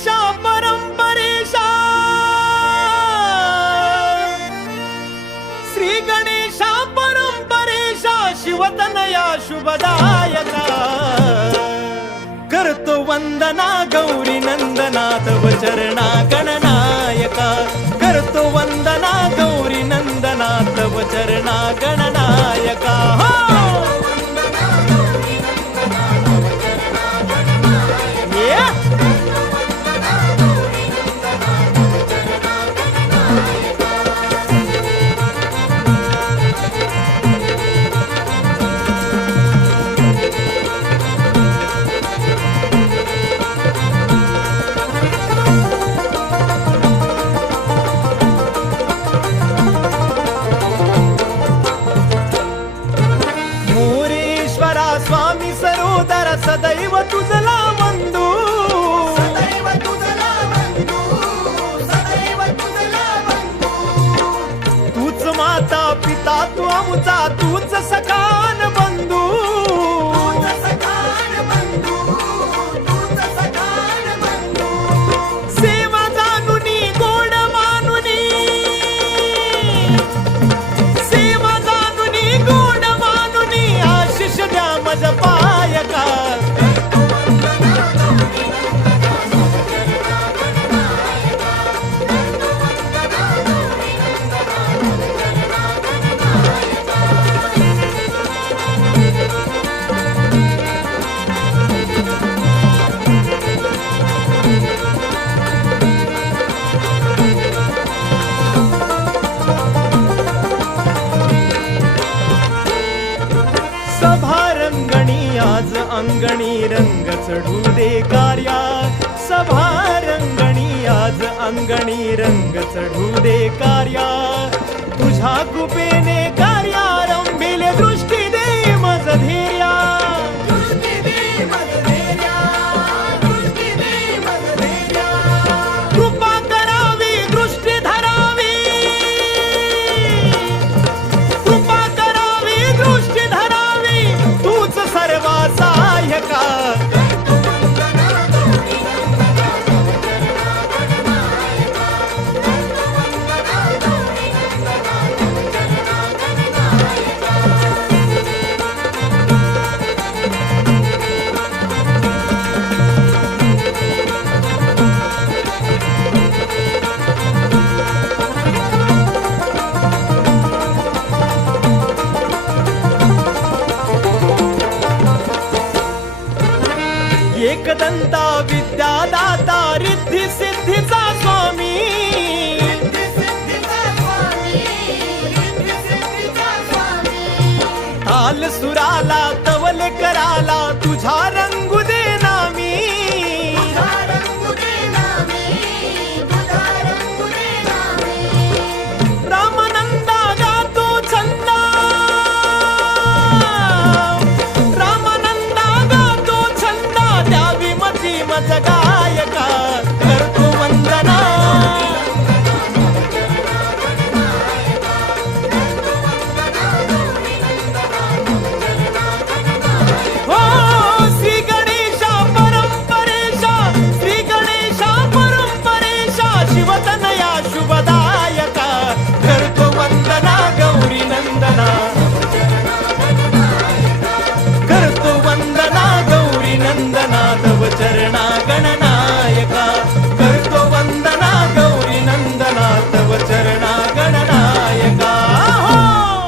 गणेशा परंपरेशा, श्री गणेशा परंपरेशा, शिवतनया शुभदायका, करतो वंदना गौरी नंदना तव चरणा गणनायका, करतो वंदना गौरी नंदना तव चरणा गणनायका. स्वामी सरोदर सदैव तुझला वंदू, सदैव तुझला वंदू, सदैव तुझला वंदू. तूच माता पिता तू आमचा, तूच सखान बंधू, तूच सखान बंधू, तूच सखान बंधू. सेवा जानुनी गोड मानुनी, सेवा जानुनी गोड मानुनी, आशिष द्या मज पायका. सभा रंगणी आज अंगणी रंग चढू दे कार्या, सभा रंगणी आज अंगणी रंग चढू दे कार्या, तुझ्या कृपेने कार्या रंभिले दृष्टी दे मज धैर्या, दृष्टी दे मज धैर्या, दृष्टी दे मज धैर्या. कृपा करावी दृष्टी धरावी, कृपा करावी दृष्टी धरावी, तूच सर्वा सहाय्यका. एकदंता विद्यादाता रिद्धी सिद्धीचा स्वामी, रिद्धी सिद्धीचा स्वामी, रिद्धी सिद्धीचा स्वामी. ताल सुराला तवल कराला तुझा रंगू दे नामी, तुझा रंगू दे नामी, तुझा रंगू दे नामी. रामानंदा गातो छंदा, रामानंदा गातो छंदा, द्यावी मती मज